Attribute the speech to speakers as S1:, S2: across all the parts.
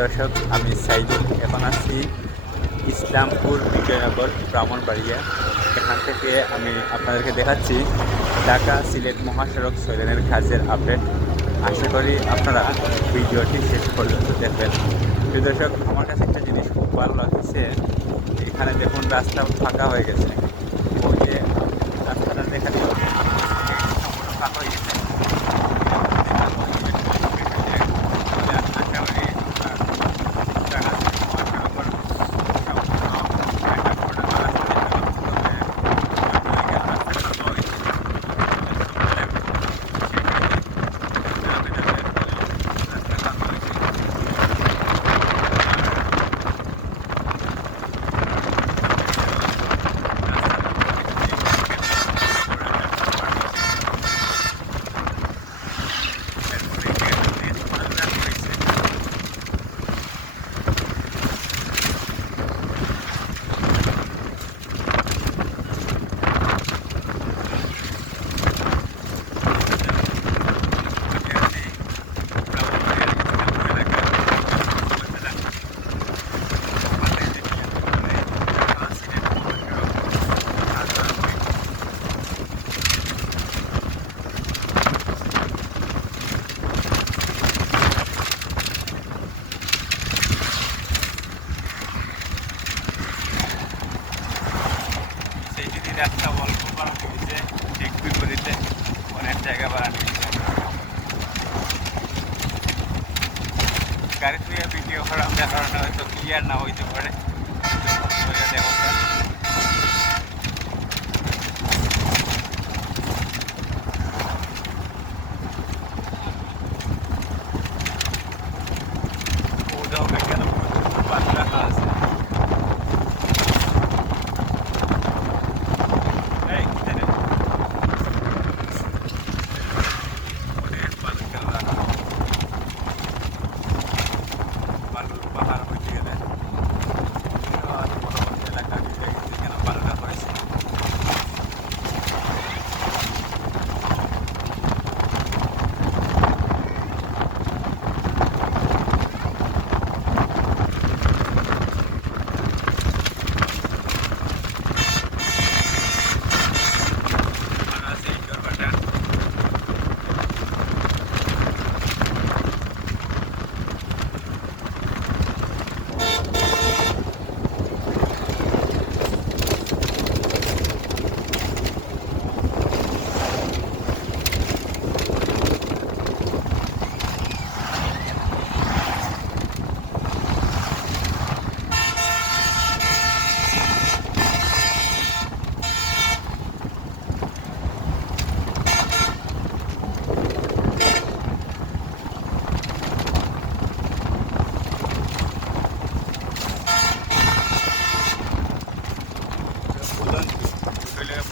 S1: দর্শক, আমি সাইদুল। এখন আছি ইসলামপুর বিজয়নগর ব্রাহ্মণবাড়িয়া। এখান থেকে আমি আপনাদেরকে দেখাচ্ছি ঢাকা সিলেট মহাসড়ক সৈলেনের কাজের আপডেট। আশা করি আপনারা ভিডিওটি শেষ পর্যন্ত দেখবেন। প্রিয় দর্শক, আমার কাছে একটা জিনিস খুব ভালো লাগছে। এখানে দেখুন, রাস্তা ফাঁকা হয়ে গেছে। যে রাস্তাটা দেখা দিল ফাঁকা হয়ে সেই অল্প বাড়ানো হয়েছে ঠিক বিপরীতে অনেক জায়গা বাড়ানো হয়েছে গাড়ি থেকে ভিডিও করা আমরা হয়তো ক্লিয়ার না হইতে পারে। দেওয়া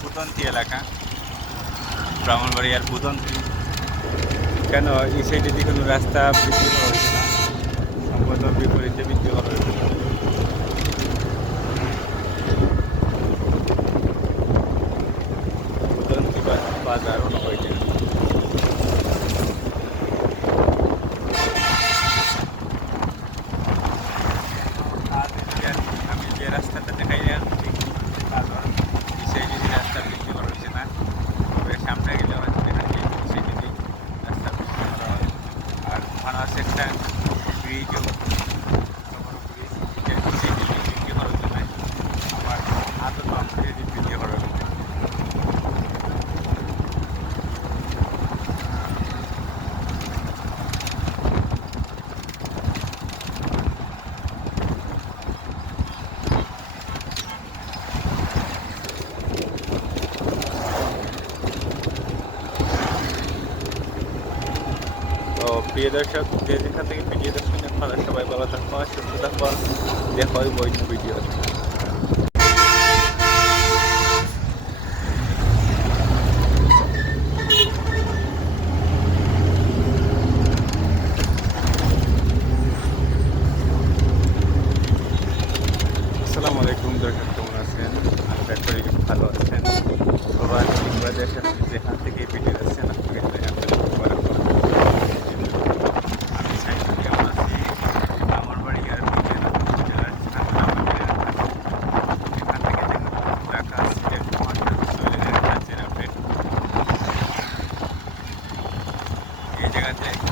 S1: বুদন্তি এলাকা। ব্রাহ্মণবাড়িয়ার বুদন্তি কেন এই সাইডে দিয়ে কোনো রাস্তা বৃদ্ধি করা হয়েছে না? সম্ভবত বিপরীতে বৃদ্ধি করা হয়েছে বুদন্তি বা- বাজার অন্য হয়েছে আর যদি আর আমি যে রাস্তাটা দেখাই ঠিক তারপর এই সাইডে দিয়ে রাস্তা বৃদ্ধি করা হয়েছে না তবে সামনে গেলে হয়তো দেখা যায় এই সাইডে দিয়ে রাস্তা বৃদ্ধি করা হয় আর ওখানে আছে একটা ব্রিজও ব্রিজ এই সাইডে দিয়ে বৃদ্ধি করার জন্য আবার আদৌ আমাকে বৃদ্ধি করা হবে তো প্রিয় দর্শক যে যেখান থেকে ভিডিও দেখছেন আপনারা সবাই ভালো থাকব সুস্থ থাকব দেখা হয় বই ভিডিও আসসালামু আলাইকুম দর্শক কেমন আছেন আশা করি ভালো আছেন সবাই বাংলাদেশের যেখান থেকে ভিডিও দেখছেন আপনাকে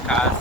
S1: কাজ